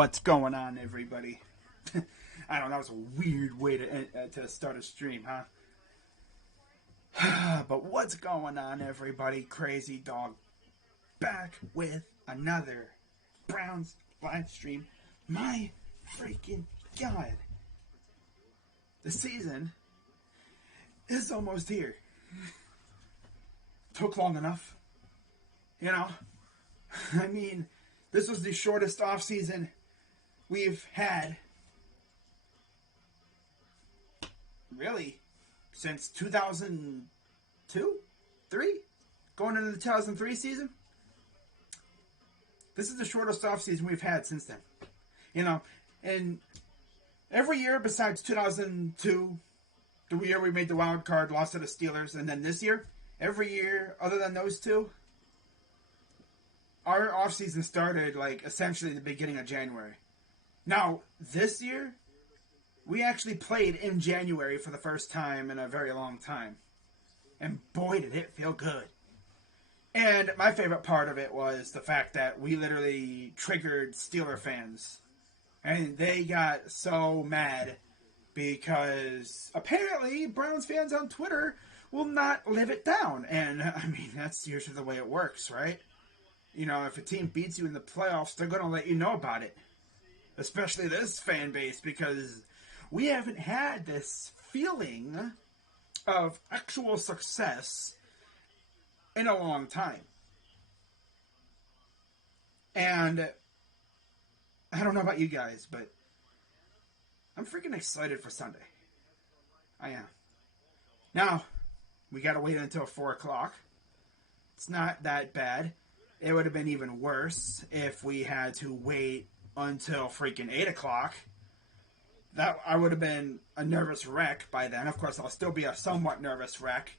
What's going on, everybody? I don't know, that was a weird way to start a stream, huh? But what's going on, everybody? Crazy Dog back with another Browns live stream. My freaking God. The season is almost here. Took long enough. You know? I mean, this was the shortest off season we've had, really, since 2002? 3? Going into the 2003 season? This is the shortest off season we've had since then. You know, and every year besides 2002, the year we made the wild card, lost to the Steelers, and then this year, every year other than those two, our offseason started, like, essentially the beginning of January. Now, this year, we actually played in January for the first time in a very long time. And boy, did it feel good. And my favorite part of it was the fact that we literally triggered Steeler fans. And they got so mad because apparently Browns fans on Twitter will not live it down. And, I mean, that's usually the way it works, right? You know, if a team beats you in the playoffs, they're going to let you know about it. Especially this fan base, because we haven't had this feeling of actual success in a long time. And I don't know about you guys, but I'm freaking excited for Sunday. I am. Now, we got to wait until 4 o'clock. It's not that bad. It would have been even worse if we had to wait until freaking 8 o'clock. That I would have been a nervous wreck by then. Of course, I'll still be a somewhat nervous wreck.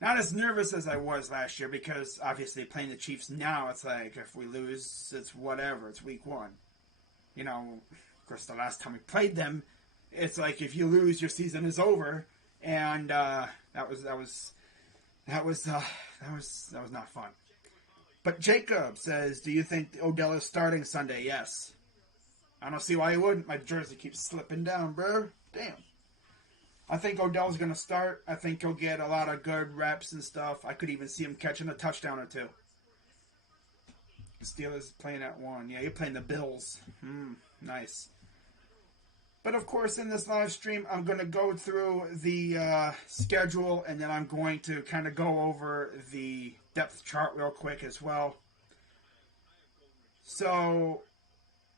Not as nervous as I was last year, because obviously playing the Chiefs now, it's like, if we lose, it's whatever. It's week 1. You know, of course, the last time we played them, it's like, if you lose, your season is over. And that was not fun. But Jacob says, do you think Odell is starting Sunday? Yes. I don't see why he wouldn't. My jersey keeps slipping down, bro. Damn. I think Odell's going to start. I think he'll get a lot of good reps and stuff. I could even see him catching a touchdown or two. The Steelers playing at 1. Yeah, you're playing the Bills. Nice. But, of course, in this live stream, I'm going to go through the schedule, and then I'm going to kind of go over the depth chart real quick as well. So,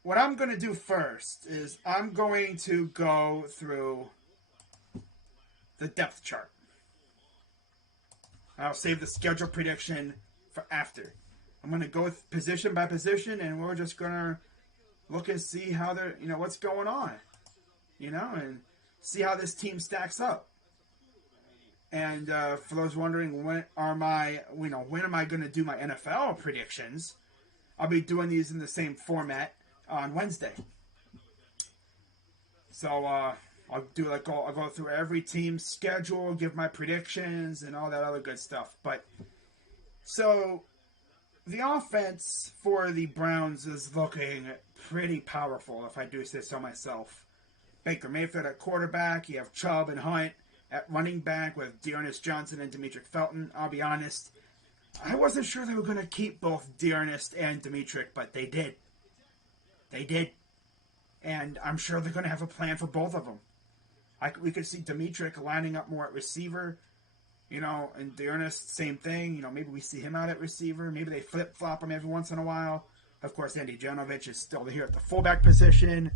what I'm going to do first is I'm going to go through the depth chart. I'll save the schedule prediction for after. I'm going to go position by position, and we're just going to look and see how they're, what's going on. And see how this team stacks up. And for those wondering, when am I going to do my NFL predictions? I'll be doing these in the same format on Wednesday. So I'll go through every team's schedule, give my predictions, and all that other good stuff. But so the offense for the Browns is looking pretty powerful, if I do say so myself. Baker Mayfield at quarterback. You have Chubb and Hunt at running back with D'Ernest Johnson and Demetric Felton. I'll be honest, I wasn't sure they were going to keep both D'Ernest and Demetric, but they did. They did. And I'm sure they're going to have a plan for both of them. We could see Demetric lining up more at receiver, and D'Ernest, same thing. Maybe we see him out at receiver. Maybe they flip-flop him every once in a while. Of course, Andy Janovich is still here at the fullback position.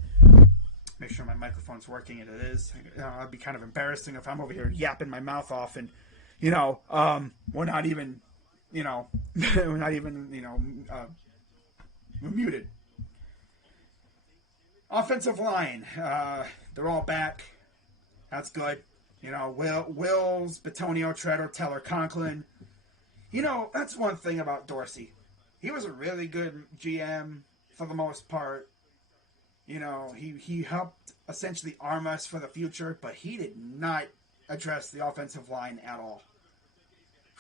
Make sure my microphone's working, and it is. It'd be kind of embarrassing if I'm over here yapping my mouth off, and we're not even, we're muted. Offensive line, they're all back. That's good. Wills, Bitonio, Treader, Teller, Conklin. That's one thing about Dorsey. He was a really good GM for the most part. He helped essentially arm us for the future, but he did not address the offensive line at all.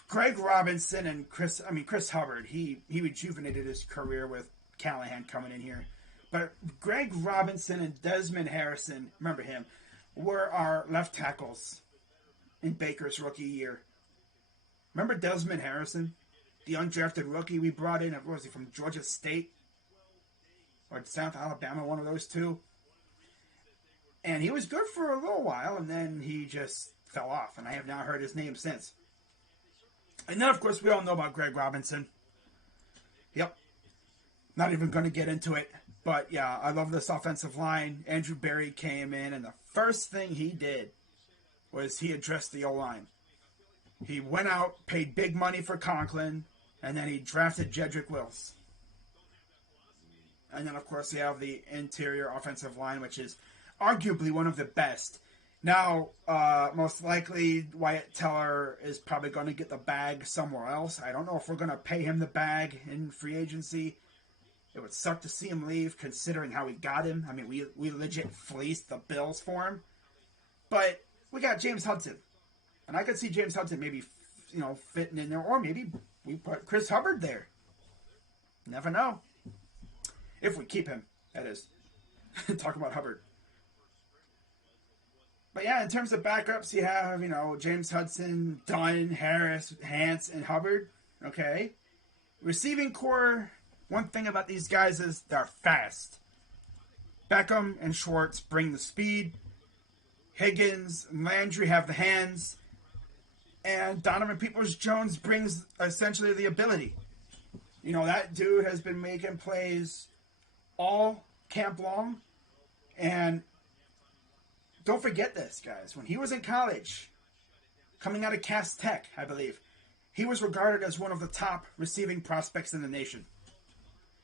Greg Robinson and Chris Hubbard, he rejuvenated his career with Callahan coming in here. But Greg Robinson and Desmond Harrison, remember him, were our left tackles in Baker's rookie year. Remember Desmond Harrison? The undrafted rookie we brought in, what was he, from Georgia State? Or South Alabama, one of those two. And he was good for a little while, and then he just fell off, and I have not heard his name since. And then, of course, we all know about Greg Robinson. Yep. Not even going to get into it. But, yeah, I love this offensive line. Andrew Berry came in, and the first thing he did was he addressed the O-line. He went out, paid big money for Conklin, and then he drafted Jedrick Wills. And then, of course, you have the interior offensive line, which is arguably one of the best. Now, most likely, Wyatt Teller is probably going to get the bag somewhere else. I don't know if we're going to pay him the bag in free agency. It would suck to see him leave, considering how we got him. I mean, we legit fleeced the Bills for him. But we got James Hudson. And I could see James Hudson maybe, fitting in there. Or maybe we put Chris Hubbard there. Never know. If we keep him, that is. Talk about Hubbard. But yeah, in terms of backups, you have, James Hudson, Dunn, Harris, Hance, and Hubbard. Okay. Receiving core, one thing about these guys is they're fast. Beckham and Schwartz bring the speed. Higgins and Landry have the hands. And Donovan Peoples-Jones brings essentially the ability. That dude has been making plays all camp long. And don't forget this, guys. When he was in college, coming out of Cass Tech, I believe, he was regarded as one of the top receiving prospects in the nation.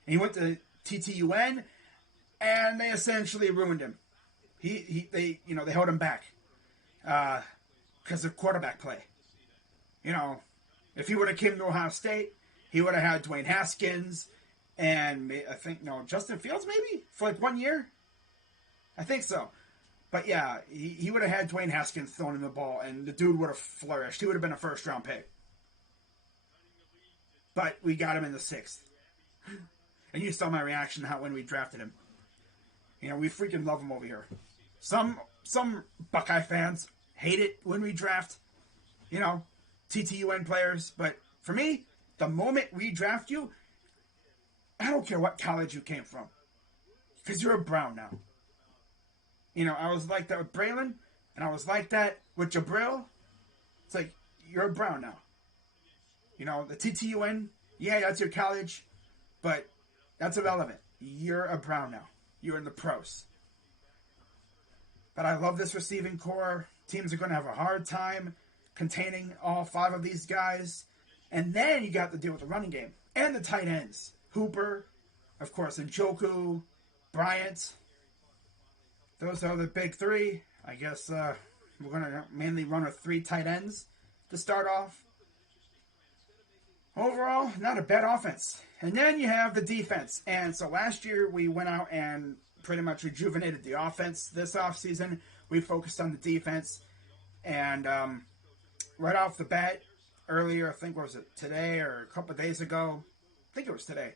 And he went to TTUN, and they essentially ruined him. They held him back because of quarterback play. If he would have came to Ohio State, he would have had Dwayne Haskins and Justin Fields maybe for like 1 year. I think so. But yeah, he would have had Dwayne Haskins throwing him the ball, and the dude would have flourished. He would have been a first-round pick. But we got him in the 6th. And you saw my reaction when we drafted him. We freaking love him over here. Some Buckeye fans hate it when we draft, TTUN players. But for me, the moment we draft you, I don't care what college you came from. Because you're a Brown now. I was like that with Braylon, and I was like that with Jabril. It's like, you're a Brown now. The TTUN, yeah, that's your college, but that's irrelevant. You're a Brown now. You're in the pros. But I love this receiving core. Teams are going to have a hard time containing all 5 of these guys. And then you got to deal with the running game and the tight ends. Hooper, of course, Njoku, Bryant. Those are the big 3. I guess we're going to mainly run with 3 tight ends to start off. Overall, not a bad offense. And then you have the defense. And so last year we went out and pretty much rejuvenated the offense. This offseason we focused on the defense. And right off the bat, earlier, I think, what was it, today or a couple of days ago? I think it was today.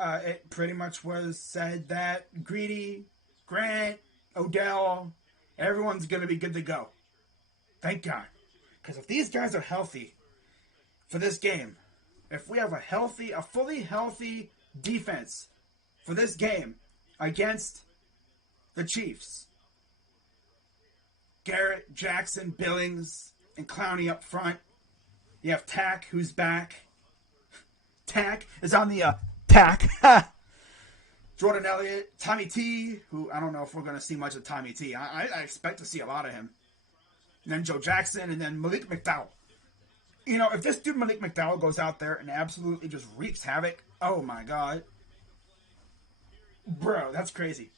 It pretty much was said that Greedy, Grant, Odell, everyone's going to be good to go. Thank God. Because if these guys are healthy for this game, if we have a fully healthy defense for this game against the Chiefs, Garrett, Jackson, Billings, and Clowney up front. You have Tack, who's back. Tack is on the tack. Jordan Elliott, Tommy T, who I don't know if we're going to see much of Tommy T. I expect to see a lot of him. And then Joe Jackson, and then Malik McDowell. If this dude Malik McDowell goes out there and absolutely just wreaks havoc, oh my God. Bro, that's crazy.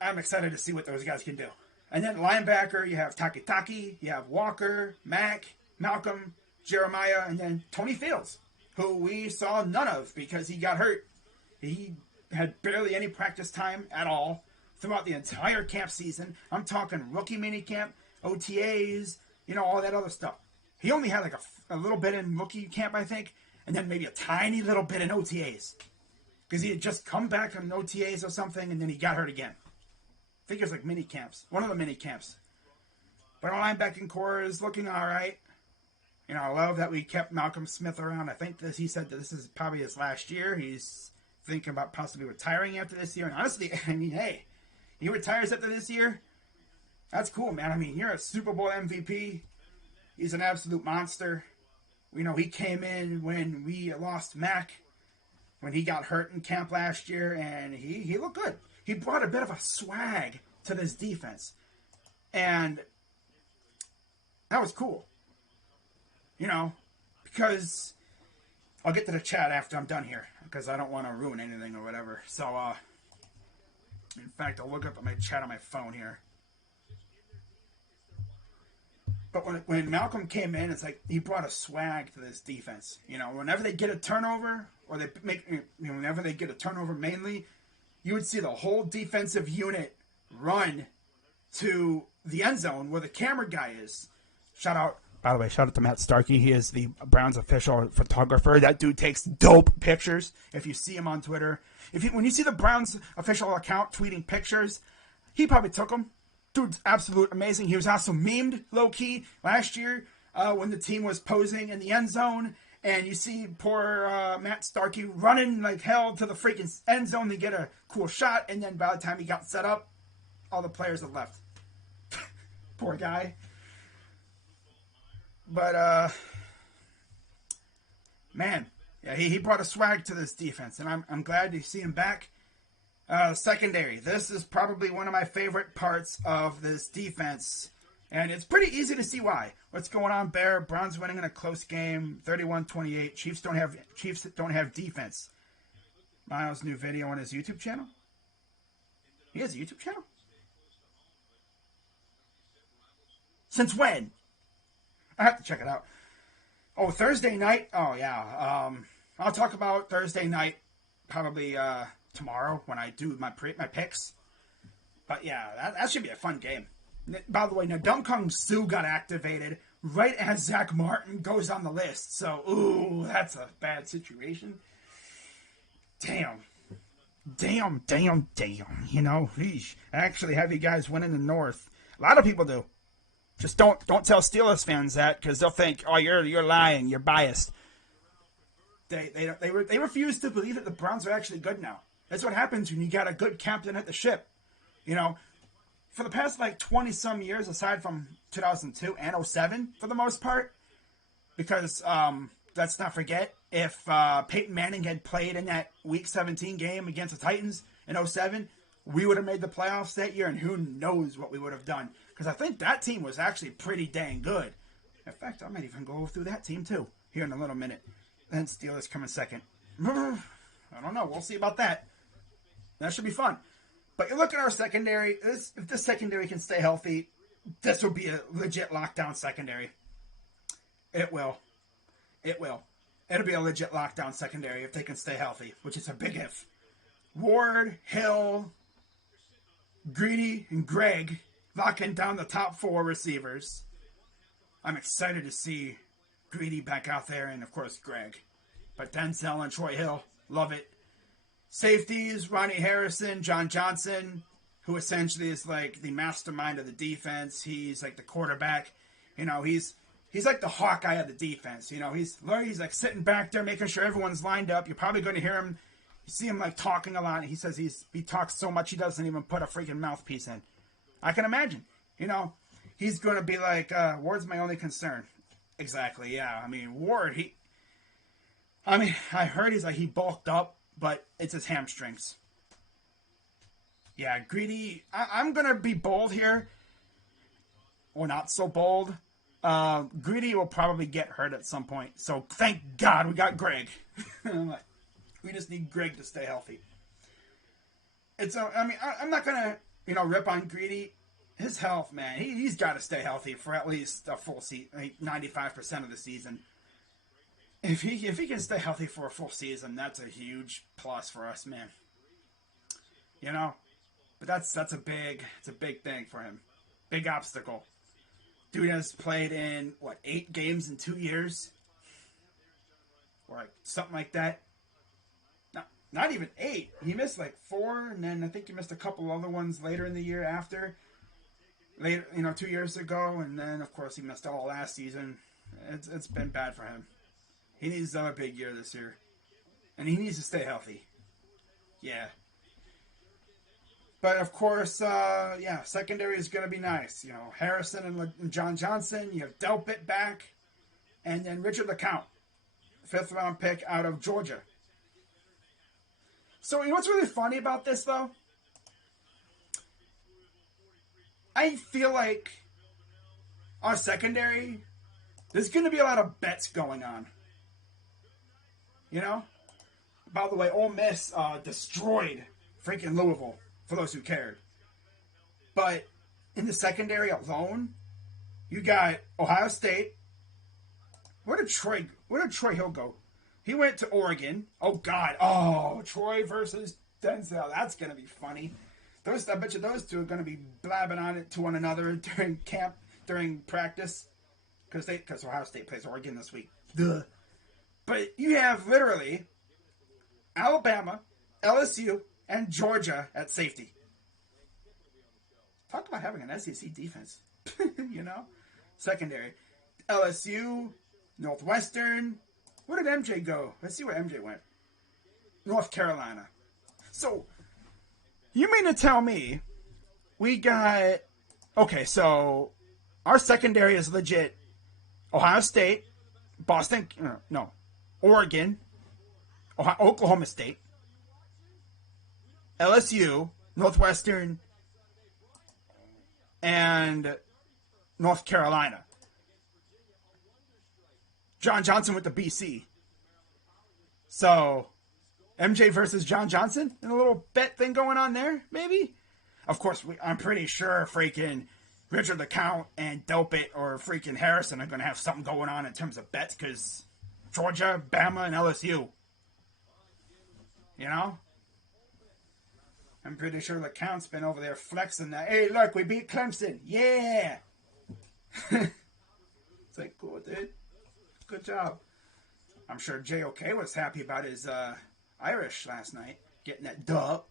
I'm excited to see what those guys can do. And then linebacker, you have Taki, you have Walker, Mack, Malcolm, Jeremiah, and then Tony Fields, who we saw none of because he got hurt. He had barely any practice time at all throughout the entire camp season. I'm talking rookie minicamp, OTAs, all that other stuff. He only had like a little bit in rookie camp, I think, and then maybe a tiny little bit in OTAs. because he had just come back from OTAs or something, and then he got hurt again. I think it was like mini camps, one of the mini camps. But our linebacking core is looking all right. You know, I love that we kept Malcolm Smith around. I think he said that this is probably his last year. He's thinking about possibly retiring after this year. And honestly, I mean, hey, he retires after this year. That's cool, man. I mean, you're a Super Bowl MVP. He's an absolute monster. You know, he came in when we lost Mac, when he got hurt in camp last year, and he looked good. He brought a bit of a swag to this defense. And that was cool. You know, because I'll get to the chat after I'm done here, because I don't want to ruin anything or whatever. So, in fact, I'll look up at my chat on my phone here. But when Malcolm came in, it's like he brought a swag to this defense. You know, whenever they get a turnover, or they make, you know, whenever they get a turnover mainly, you would see the whole defensive unit run to the end zone where the camera guy is. By the way, shout out to Matt Starkey. He is the Browns official photographer. That dude takes dope pictures. If you see him on Twitter, when you see the Browns official account tweeting pictures, he probably took them. Dude's absolute amazing. He was also memed low-key last year when the team was posing in the end zone. And you see poor Matt Starkey running like hell to the freaking end zone to get a cool shot. And then by the time he got set up, all the players had left. Poor guy. But, man, yeah, he brought a swag to this defense. And I'm glad to see him back. Secondary. This is probably one of my favorite parts of this defense. And it's pretty easy to see why. What's going on, Bear? Browns winning in a close game, 31-28. Chiefs don't have defense. Miles' new video on his YouTube channel? He has a YouTube channel? Since when? I have to check it out. Oh, Thursday night? Oh, yeah. I'll talk about Thursday night probably tomorrow when I do my picks. But yeah, that should be a fun game. By the way, now Ndamukong Suh got activated right as Zach Martin goes on the list. So, ooh, that's a bad situation. Damn. You know, I actually have you guys winning the North. A lot of people do. Just don't tell Steelers fans that, because they'll think, oh, you're lying, you're biased. They refuse to believe that the Browns are actually good now. That's what happens when you got a good captain at the ship. You know, for the past like 20 some years, aside from 2002 and 07 for the most part, because let's not forget, if Peyton Manning had played in that Week 17 game against the Titans in 07, we would have made the playoffs that year, and who knows what we would have done. Because I think that team was actually pretty dang good. In fact, I might even go through that team too here in a little minute. Then Steelers come in second. I don't know. We'll see about that. That should be fun. But you look at our secondary. If this secondary can stay healthy, this will be a legit lockdown secondary. It will. It'll be a legit lockdown secondary if they can stay healthy, which is a big if. Ward, Hill, Greedy, and Greg locking down the top 4 receivers. I'm excited to see Greedy back out there, and of course Greg. But Denzel and Troy Hill, love it. Safeties, Ronnie Harrison, John Johnson, who essentially is like the mastermind of the defense. He's like the quarterback. You know, he's like the Hawkeye of the defense. You know, he's like sitting back there making sure everyone's lined up. You're probably going to hear him. You see him like talking a lot. He says he talks so much he doesn't even put a freaking mouthpiece in. I can imagine. You know, he's going to be like, Ward's my only concern. Exactly, yeah. I mean, Ward, I heard he bulked up, but it's his hamstrings. Yeah, Greedy, I'm going to be bold here. Or not so bold. Greedy will probably get hurt at some point. So thank God we got Greg. We just need Greg to stay healthy. I'm not going to, rip on Greedy. His health, man, he's got to stay healthy for at least a full season, 95% of the season. If he can stay healthy for a full season, that's a huge plus for us, man. You know, but that's a big thing for him, big obstacle. Dude has played in 8 games in 2 years, or something like that. No, Not even 8. He missed like 4, and then I think he missed a couple other ones later in the year after. Later, 2 years ago, and then of course he missed all last season. It's been bad for him. He needs another big year this year, and he needs to stay healthy. Yeah. But of course, secondary is going to be nice. Harrison and John Johnson. You have Delpit back, and then Richard LeCounte, 5th round pick out of Georgia. So what's really funny about this though? I feel like our secondary, there's going to be a lot of bets going on. By the way, Ole Miss destroyed freaking Louisville, for those who cared. But in the secondary alone, you got Ohio State. Where did Troy Hill go? He went to Oregon. Oh, God. Oh, Troy versus Denzel. That's going to be funny. I bet you those two are going to be blabbing on it to one another during camp, during practice. Because Ohio State plays Oregon this week. Duh. But you have literally Alabama, LSU, and Georgia at safety. Talk about having an SEC defense. Secondary. LSU, Northwestern. Where did MJ go? Let's see where MJ went. North Carolina. So, you mean to tell me we got... Okay, so our secondary is legit Ohio State, Boston... No. Oregon, Oklahoma State, LSU, Northwestern, and North Carolina. John Johnson with the BC. So, MJ versus John Johnson? And a little bet thing going on there, maybe? Of course, I'm pretty sure freaking Richard LeCounte and Delpit or freaking Harrison are going to have something going on in terms of bets because Georgia, Bama, and LSU. I'm pretty sure LeCounte's been over there flexing that. Hey, look, we beat Clemson. Yeah! It's like, cool, dude. Good job. I'm sure JOK was happy about his Irish last night, getting that dub.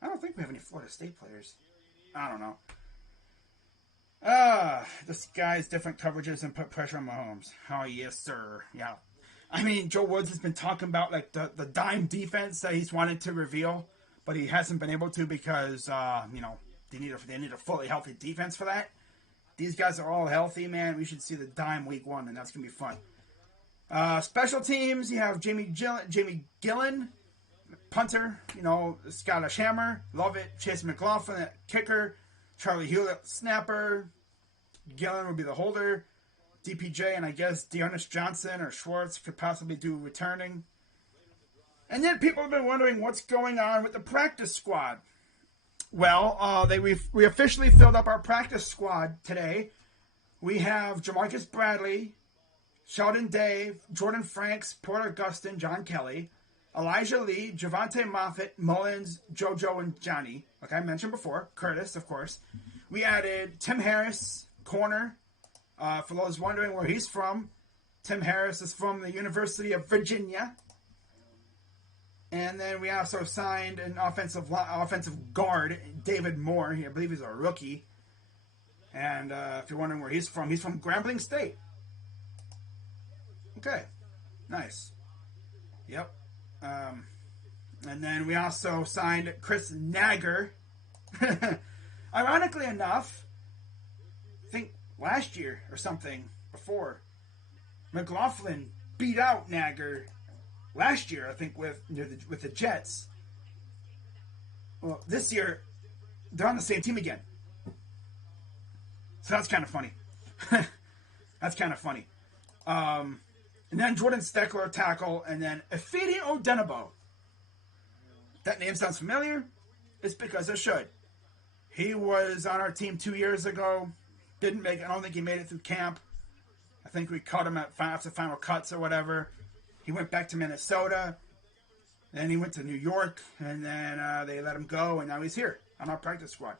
I don't think we have any Florida State players. I don't know. This guy's different coverages and put pressure on Mahomes. Oh, yes, sir. Yeah. I mean, Joe Woods has been talking about like the dime defense that he's wanted to reveal, but he hasn't been able to because, they need a fully healthy defense for that. These guys are all healthy, man. We should see the dime week 1, and that's going to be fun. Special teams, you have Jamie Gillen, punter, Scottish Hammer, love it. Chase McLaughlin, kicker. Charlie Hewlett, snapper. Gillen would be the holder. DPJ, and I guess Dearness Johnson or Schwartz could possibly do returning. And then people have been wondering what's going on with the practice squad. Well, we officially filled up our practice squad today. We have Jamarcus Bradley, Sheldon Day, Jordan Franks, Porter Gustin, John Kelly, Elijah Lee, Javante Moffitt, Mullins, JoJo, and Johnny. Like I mentioned before, Curtis, of course. We added Tim Harris, corner. For those wondering where he's from, Tim Harris is from the University of Virginia. And then we also signed an offensive guard, David Moore. I believe he's a rookie. And if you're wondering where he's from Grambling State. Okay, nice. Yep. And then we also signed Chris Nagger. Ironically enough, I think last year or something before, McLaughlin beat out Nagger last year, I think, with the Jets. Well, this year, they're on the same team again. So that's kind of funny. That's kind of funny. And then Jordan Steckler, tackle, and then Ifeadi Odenigbo. That name sounds familiar? It's because it should. He was on our team 2 years ago. I don't think he made it through camp. I think we cut him after final cuts or whatever. He went back to Minnesota. Then he went to New York. And then they let him go. And now he's here on our practice squad.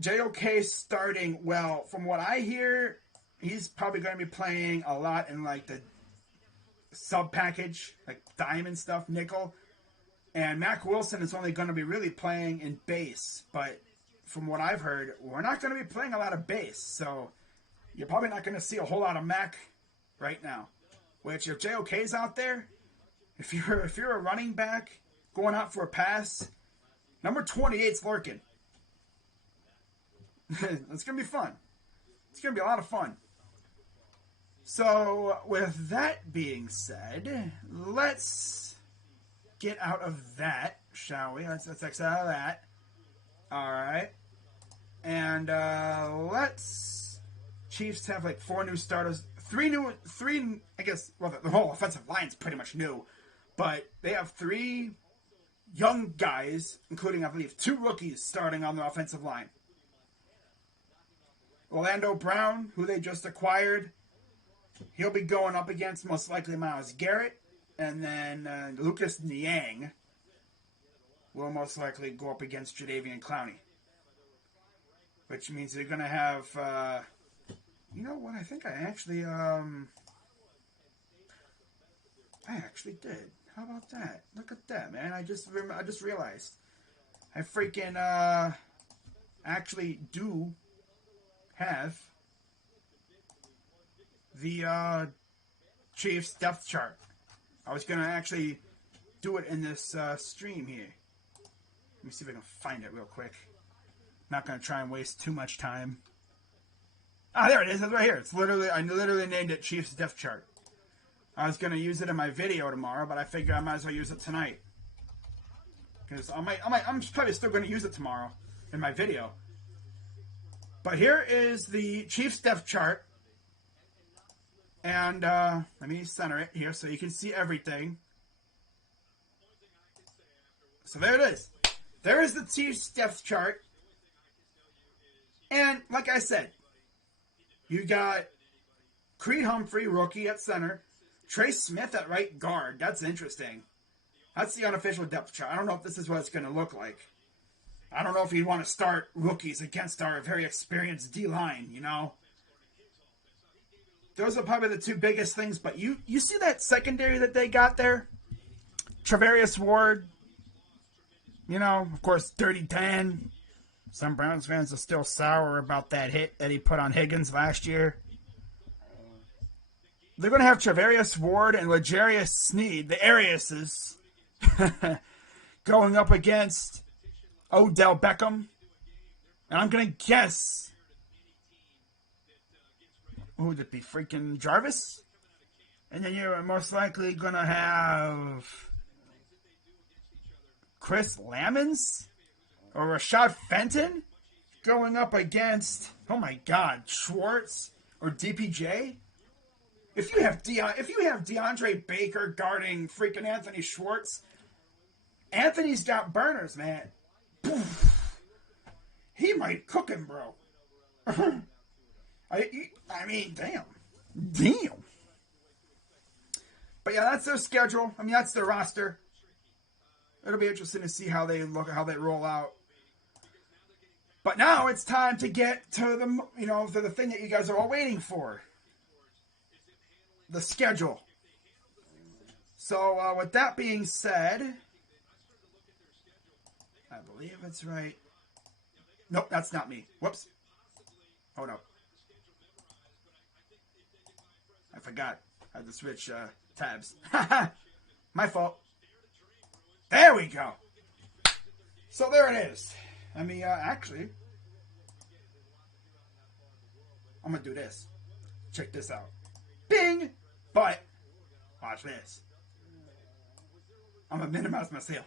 JOK starting, well, from what I hear, he's probably going to be playing a lot in like the sub package, like dime and stuff, nickel. And Mac Wilson is only going to be really playing in bass. But from what I've heard, we're not going to be playing a lot of bass. So you're probably not going to see a whole lot of Mac right now. Which, if JOK's out there, if you're a running back going out for a pass, number 28's lurking. It's going to be fun. It's going to be a lot of fun. So, with that being said, let's get out of that, shall we? Let's exit out of that. Alright. And, let's... Chiefs have like 4 new starters. Three, I guess, well, the whole offensive line's pretty much new. But they have 3 young guys, including, I believe, 2 rookies starting on the offensive line. Orlando Brown, who they just acquired, he'll be going up against most likely Myles Garrett. And then Lucas Niang will most likely go up against Jadeveon Clowney. Which means they're going to have... you know what? I think I actually did. How about that? Look at that, man! I just realized I freaking actually do have the Chiefs depth chart. I was gonna actually do it in this stream here. Let me see if I can find it real quick. Not gonna try and waste too much time. Ah, there it is. It's right here. It's literally, I literally named it Chiefs Depth Chart. I was going to use it in my video tomorrow, but I figured I might as well use it tonight. Because I'm probably still going to use it tomorrow in my video. But here is the Chiefs Depth Chart. And let me center it here so you can see everything. So there it is. There is the Chiefs Depth Chart. And like I said, you got Creed Humphrey, rookie at center. Trey Smith at right guard. That's interesting. That's the unofficial depth chart. I don't know if this is what it's going to look like. I don't know if you want to start rookies against our very experienced D-line, you know. Those are probably the 2 biggest things. But you see that secondary that they got there? Travarius Ward. You know, of course, Dirty Dan. Some Browns fans are still sour about that hit that he put on Higgins last year. They're going to have Travarius Ward and L'Jarius Sneed, the Ariases, going up against Odell Beckham. And I'm going to guess... who would it be? Freaking Jarvis? And then you're most likely going to have... Chris Lamons? Or Rashad Fenton going up against, oh my God, Schwartz or DPJ. If you have DeAndre Baker guarding freaking Anthony Schwartz, Anthony's got burners, man. Poof. He might cook him, bro. I mean, damn. But yeah, that's their schedule. I mean, that's their roster. It'll be interesting to see how they look, how they roll out. But now it's time to get to the thing that you guys are all waiting for. The schedule. So, with that being said, I believe it's right. Nope, that's not me. Whoops. Oh, no. I forgot. I had to switch tabs. My fault. There we go. So there it is. I mean, actually, I'm going to do this. Check this out. Bing! But, watch this. I'm going to minimize myself.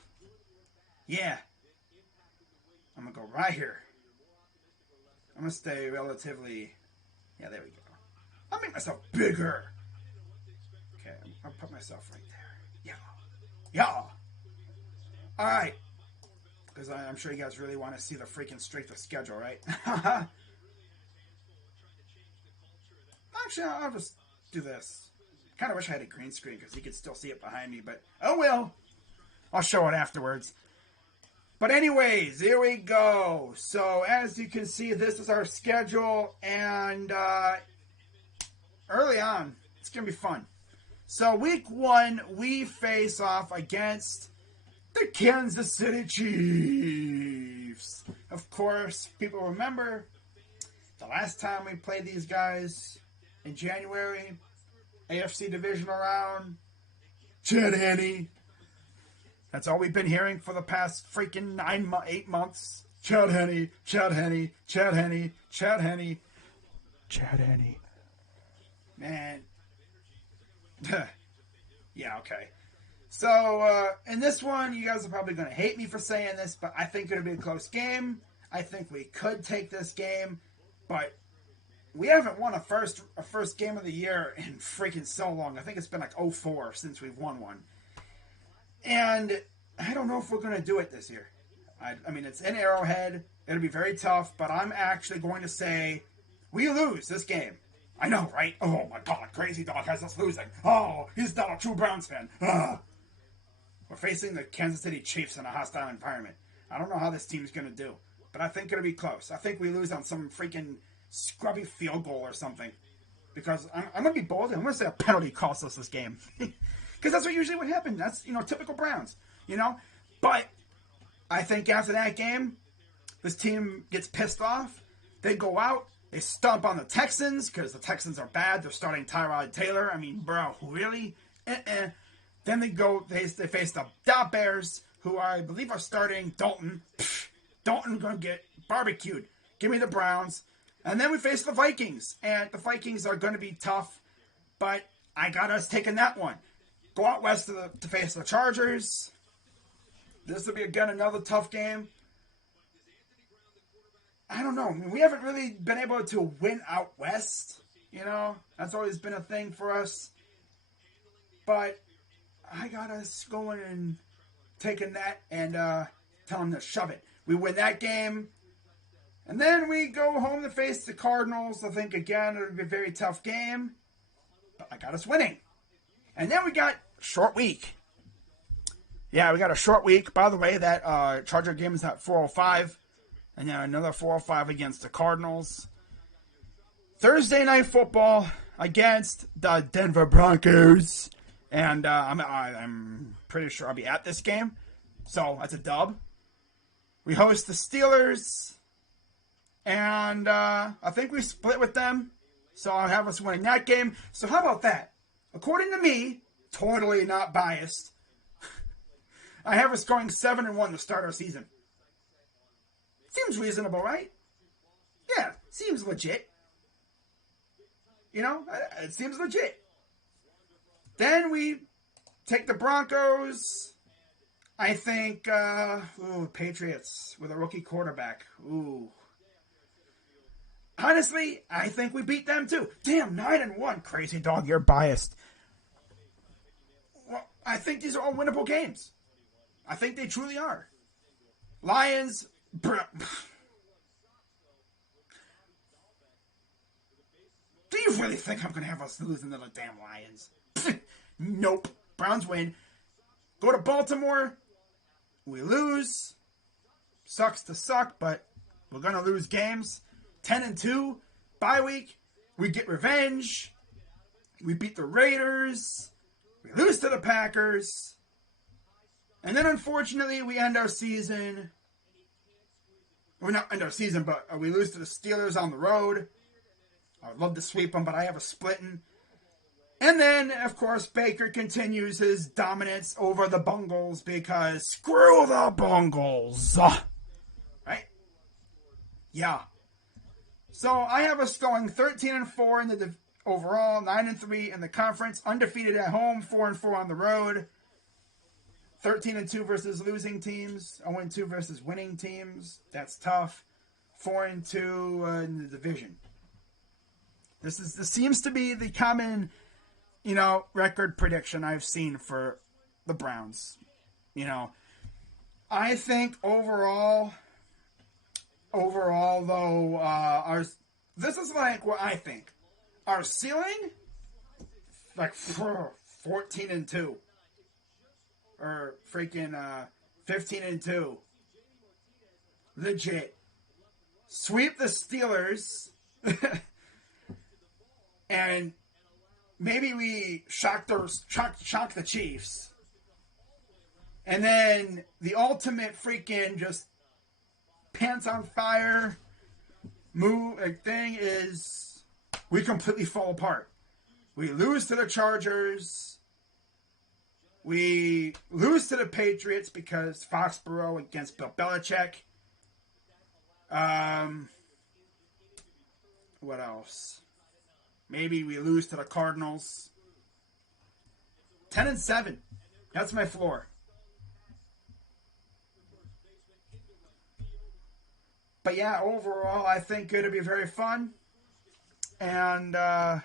Yeah. I'm going to go right here. I'm going to stay relatively... Yeah, there we go. I'll make myself bigger. Okay, I'll put myself right there. Yeah. Alright. Because I'm sure you guys really want to see the freaking strength of schedule, right? Actually, I'll just do this. Kind of wish I had a green screen because you could still see it behind me, but oh well. I'll show it afterwards. But anyways, here we go. So as you can see, this is our schedule, and early on, it's going to be fun. So week 1, we face off against the Kansas City Chiefs. Of course, people remember the last time we played these guys in January, AFC divisional round, Chad Henne. That's all we've been hearing for the past freaking 8 months. Chad Henne, Chad Henne, Chad Henne, Chad Henne, Chad Henne. Man. Yeah, okay. So, in this one, you guys are probably going to hate me for saying this, but I think it'll be a close game. I think we could take this game, but we haven't won a first game of the year in freaking so long. I think it's been like 04 since we've won one. And I don't know if we're going to do it this year. I mean, it's in Arrowhead. It'll be very tough, but I'm actually going to say we lose this game. I know, right? Oh my God, Crazy Dog has us losing. Oh, he's not a true Browns fan. We're facing the Kansas City Chiefs in a hostile environment. I don't know how this team's going to do, but I think it'll be close. I think we lose on some freaking scrubby field goal or something. Because I'm going to be bold. I'm going to say a penalty costs us this game. Because that's usually what happens. That's, typical Browns, But I think after that game, this team gets pissed off. They go out. They stomp on the Texans because the Texans are bad. They're starting Tyrod Taylor. I mean, bro, really? Then they face the Bears, who I believe are starting Dalton. Dalton going to get barbecued. Give me the Browns. And then we face the Vikings. And the Vikings are going to be tough, but I got us taking that one. Go out west to face the Chargers. This will be, again, another tough game. I don't know. I mean, we haven't really been able to win out west. That's always been a thing for us. But I got us going and taking that and telling them to shove it. We win that game. And then we go home to face the Cardinals. I think, again, it'll be a very tough game. But I got us winning. And then we got short week. Yeah, we got a short week. By the way, that Charger game is at 4:05. And then another 4:05 against the Cardinals. Thursday night football against the Denver Broncos. And I'm pretty sure I'll be at this game. So that's a dub. We host the Steelers. And I think we split with them. So I'll have us winning that game. So how about that? According to me, totally not biased, I have us going 7-1 to start our season. Seems reasonable, right? Yeah, seems legit. It seems legit. Then we take the Broncos. I think, Patriots with a rookie quarterback. Ooh. Honestly, I think we beat them too. Damn, 9-1. Crazy Dog, you're biased. Well, I think these are all winnable games. I think they truly are. Lions... Do you really think I'm going to have us losing to the damn Lions? Nope. Browns win. Go to Baltimore. We lose. Sucks to suck, but we're going to lose games. 10-2. Bye week. We get revenge. We beat the Raiders. We lose to the Packers. And then, unfortunately, we end our season... We're not end our season, but we lose to the Steelers on the road. I would love to sweep them, but I have a splitting. And then, of course, Baker continues his dominance over the Bungles because screw the Bungles. Right? Yeah. So I have us going 13-4 in the overall, 9-3 in the conference, undefeated at home, 4-4 on the road. 13-2 versus losing teams, 0-2 versus winning teams. That's tough. 4-2 in the division. This seems to be the common, record prediction I've seen for the Browns. I think overall though, this is like what I think. Our ceiling, like 14-2. Or freaking 15-2. Legit. Sweep the Steelers. And maybe we shock the Chiefs. And then the ultimate freaking just pants on fire thing is we completely fall apart. We lose to the Chargers. We lose to the Patriots because Foxborough against Bill Belichick. What else? Maybe we lose to the Cardinals. 10-7. That's my floor. But yeah, overall, I think it'll be very fun. And I'm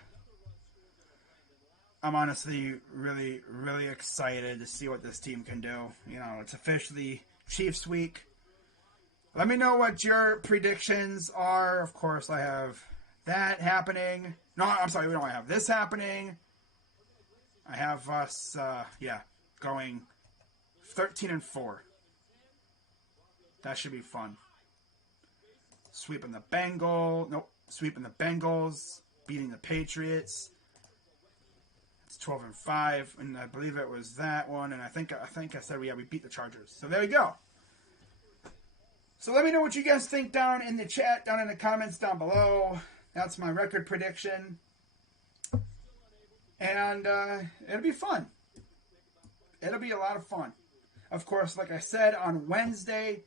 honestly really, really excited to see what this team can do. You know, it's officially Chiefs week. Let me know what your predictions are. Of course, I have that happening. No, I'm sorry, we don't have this happening. I have us, going 13-4. That should be fun. Sweeping the Bengals, beating the Patriots. It's 12-5, and I believe it was that one. And I think I said we beat the Chargers. So there we go. So let me know what you guys think down in the chat, down in the comments down below. That's my record prediction, and it'll be fun. It'll be a lot of fun. Of course, like I said, on Wednesday,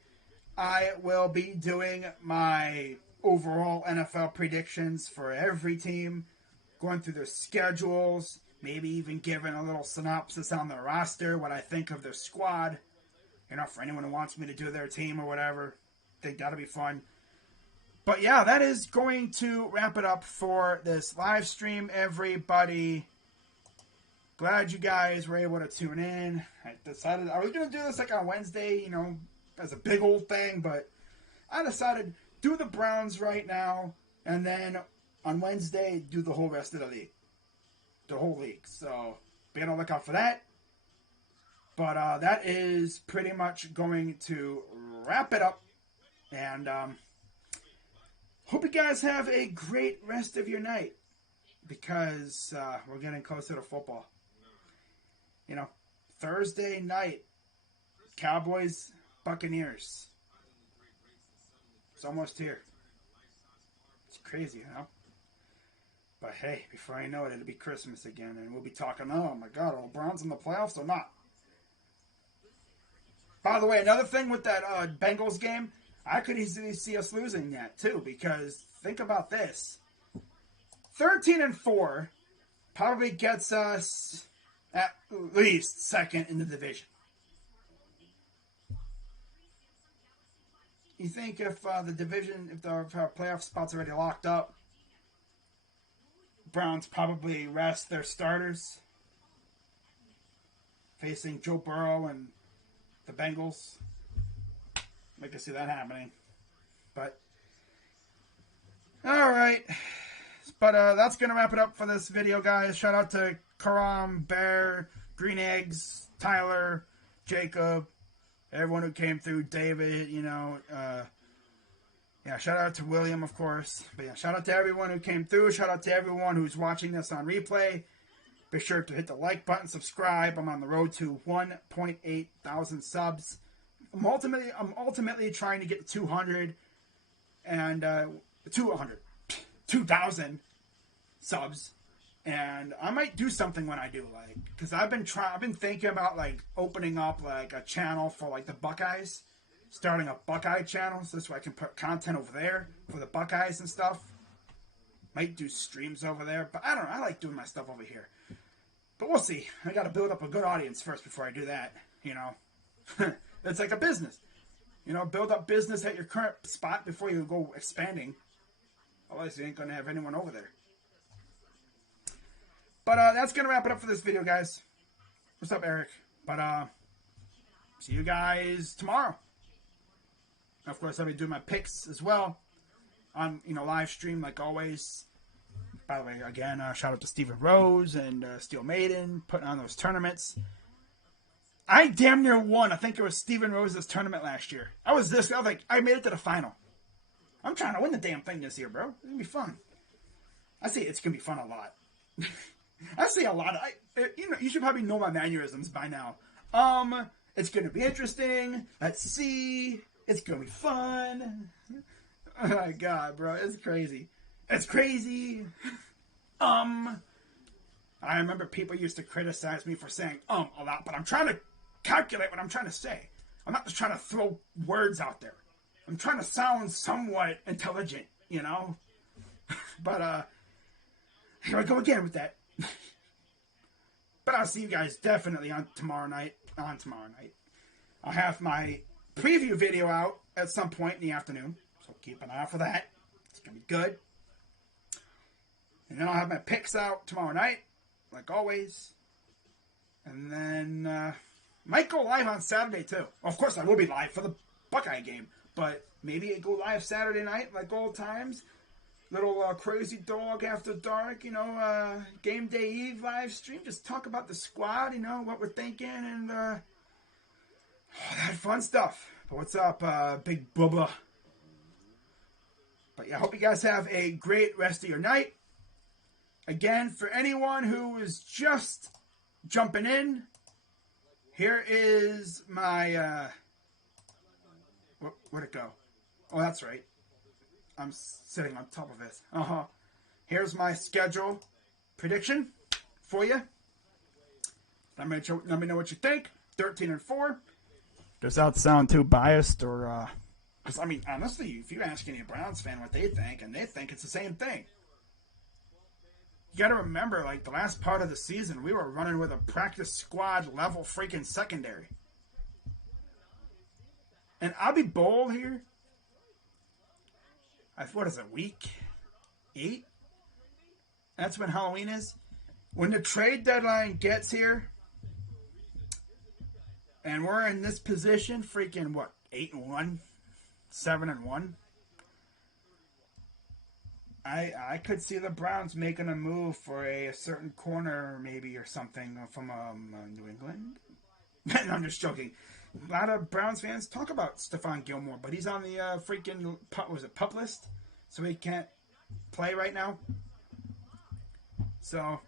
I will be doing my overall NFL predictions for every team, going through their schedules, maybe even giving a little synopsis on their roster, what I think of their squad. You know, for anyone who wants me to do their team or whatever, I think that'll be fun. But yeah, that is going to wrap it up for this live stream, everybody. Glad you guys were able to tune in. I decided I was going to do this like on Wednesday, you know, as a big old thing, but I decided do the Browns right now, and then on Wednesday do the whole rest of the league. The whole league. So be on the lookout for that. But that is pretty much going to wrap it up. And hope you guys have a great rest of your night, because we're getting closer to football. You know, Thursday night, Cowboys, Buccaneers. It's almost here. It's crazy, you know? But hey, before I know it, it'll be Christmas again, and we'll be talking, oh my God, are the Browns in the playoffs or not? By the way, another thing with that Bengals game, I could easily see us losing that too, because think about this. 13-4 probably gets us at least second in the division. You think if the playoff spot's already locked up, Browns probably rest their starters facing Joe Burrow and the Bengals? I can see that happening. But all right. But that's going to wrap it up for this video, guys. Shout out to Karam, Bear, Green Eggs, Tyler, Jacob, everyone who came through, David, you know. Shout out to William, of course. But yeah, shout out to everyone who came through. Shout out to everyone who's watching this on replay. Be sure to hit the like button, subscribe. I'm on the road to 1.8 thousand subs. I'm ultimately trying to get to 200 and 2,000 subs, and I might do something when I do, like, because I've been thinking about like opening up like a channel for like the Buckeyes, starting a Buckeye channel, so this way I can put content over there for the Buckeyes and stuff. Might do streams over there, but I don't know. I like doing my stuff over here, but we'll see. I got to build up a good audience first before I do that, you know. It's like a business. You know, build up business at your current spot before you go expanding. Otherwise, you ain't going to have anyone over there. But that's going to wrap it up for this video, guys. What's up, Eric? But see you guys tomorrow. Of course, I'll be doing my picks as well on, you know, live stream like always. By the way, again, shout out to Stephen Rose and Steel Maiden putting on those tournaments. I damn near won. I think it was Stephen Rose's tournament last year. I was like, I made it to the final. I'm trying to win the damn thing this year, bro. It's going to be fun. I see it's going to be fun a lot. I say a lot. You should probably know my mannerisms by now. It's gonna be interesting. Let's see. It's gonna be fun. Oh my god, bro, it's crazy. It's crazy. I remember people used to criticize me for saying a lot, but I'm trying to calculate what I'm trying to say. I'm not just trying to throw words out there. I'm trying to sound somewhat intelligent, you know? But, here I go again with that. But I'll see you guys definitely on tomorrow night. I'll have my preview video out at some point in the afternoon, so keep an eye out for that. It's going to be good. And then I'll have my picks out tomorrow night, like always. And then, might go live on Saturday, too. Well, of course, I will be live for the Buckeye game. But maybe I go live Saturday night, like old times. Little Crazy Dog After Dark, Game Day Eve live stream. Just talk about the squad, what we're thinking, and that fun stuff. But what's up, Big Bubba? But yeah, I hope you guys have a great rest of your night. Again, for anyone who is just jumping in, here is my... Where'd it go? Oh, that's right. I'm sitting on top of it. Here's my schedule prediction for you. Let me know what you think. 13-4. Does that sound too biased, or? Because honestly, if you ask any Browns fan what they think, and they think it's the same thing. You got to remember, the last part of the season, we were running with a practice squad level freaking secondary. And I'll be bold here. What is it, week 8? That's when Halloween is. When the trade deadline gets here, and we're in this position, freaking 8-1, 7-1. I could see the Browns making a move for a certain corner, maybe, or something from New England. No, I'm just joking. A lot of Browns fans talk about Stephon Gilmore, but he's on the freaking PUP list, so he can't play right now. So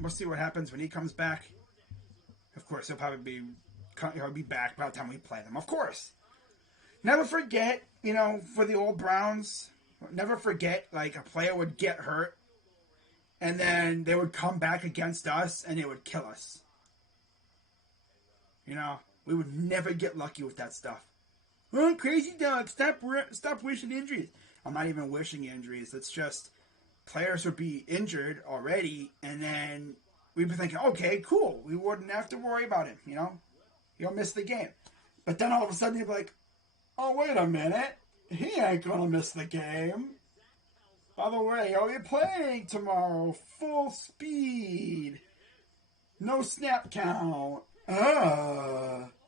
we'll see what happens when he comes back. Of course, he'll be back by the time we play them. Of course. Never forget, for the old Browns, never forget, a player would get hurt, and then they would come back against us, and it would kill us. We would never get lucky with that stuff. Oh, Crazy Dog, stop wishing injuries. I'm not even wishing injuries. It's just players would be injured already, and then we'd be thinking, okay, cool. We wouldn't have to worry about him, He'll miss the game. But then all of a sudden you'd be like, oh, wait a minute. He ain't going to miss the game. By the way, he'll be playing tomorrow. Full speed. No snap count.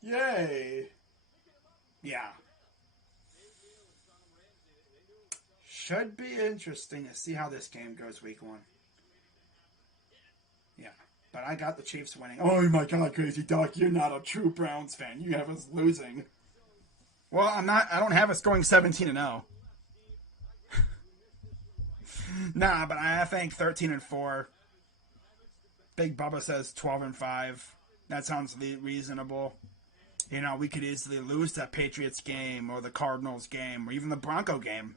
Yay. Yeah. Should be interesting to see how this game goes week 1. Yeah. But I got the Chiefs winning. Oh my god, Crazy Doc, you're not a true Browns fan. You have us losing. Well, I'm not. I don't have us going 17-0. Nah, but I think 13-4. Big Bubba says 12-5. That sounds reasonable. We could easily lose that Patriots game or the Cardinals game or even the Bronco game.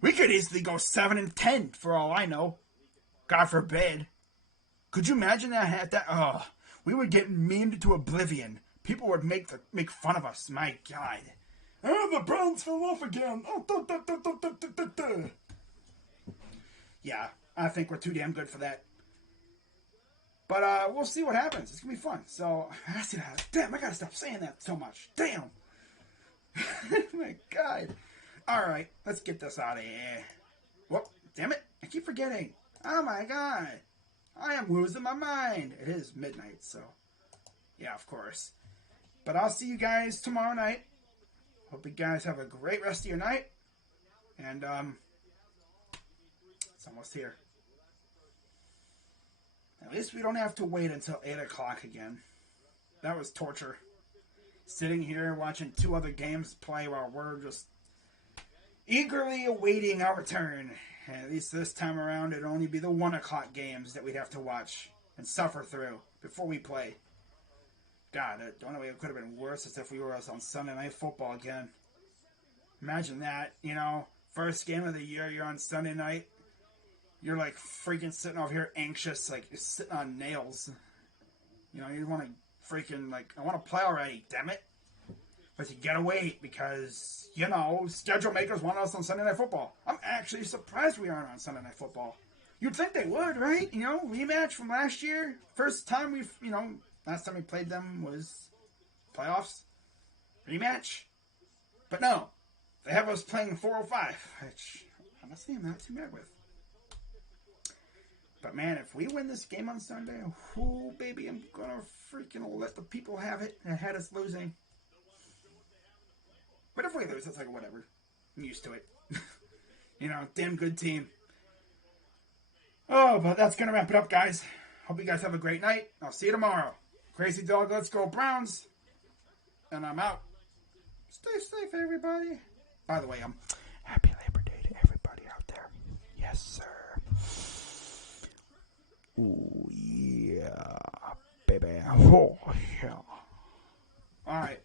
We could easily go 7-10 for all I know. God forbid. Could you imagine that? We would get memed to oblivion. People would make fun of us. My God. Oh, the Browns fell off again. Yeah, I think we're too damn good for that. But we'll see what happens. It's going to be fun. So, damn, I got to stop saying that so much. Damn. My God. All right, let's get this out of here. Whoop, damn it. I keep forgetting. Oh, my God. I am losing my mind. It is midnight, so yeah, of course. But I'll see you guys tomorrow night. Hope you guys have a great rest of your night. And, it's almost here. At least we don't have to wait until 8 o'clock again. That was torture. Sitting here watching 2 other games play while we're just eagerly awaiting our return. At least this time around, it'd only be the 1 o'clock games that we'd have to watch and suffer through before we play. God, the only way it could have been worse is if we were on Sunday Night Football again. Imagine that, first game of the year, you're on Sunday night. You're like freaking sitting over here anxious, like you're sitting on nails. You want to freaking, like, I want to play already, damn it. But you gotta wait because, schedule makers want us on Sunday Night Football. I'm actually surprised we aren't on Sunday Night Football. You'd think they would, right? Rematch from last year. First time last time we played them was playoffs. Rematch. But no. They have us playing 405, which honestly I'm not too mad with. But man, if we win this game on Sunday, baby, I'm gonna freaking let the people have it that had us losing. But if we lose, it's like, whatever. I'm used to it. Damn good team. Oh, but that's going to wrap it up, guys. Hope you guys have a great night. I'll see you tomorrow. Crazy Dog, let's go Browns. And I'm out. Stay safe, everybody. By the way, happy Labor Day to everybody out there. Yes, sir. Ooh, yeah, baby. Oh, yeah. All right.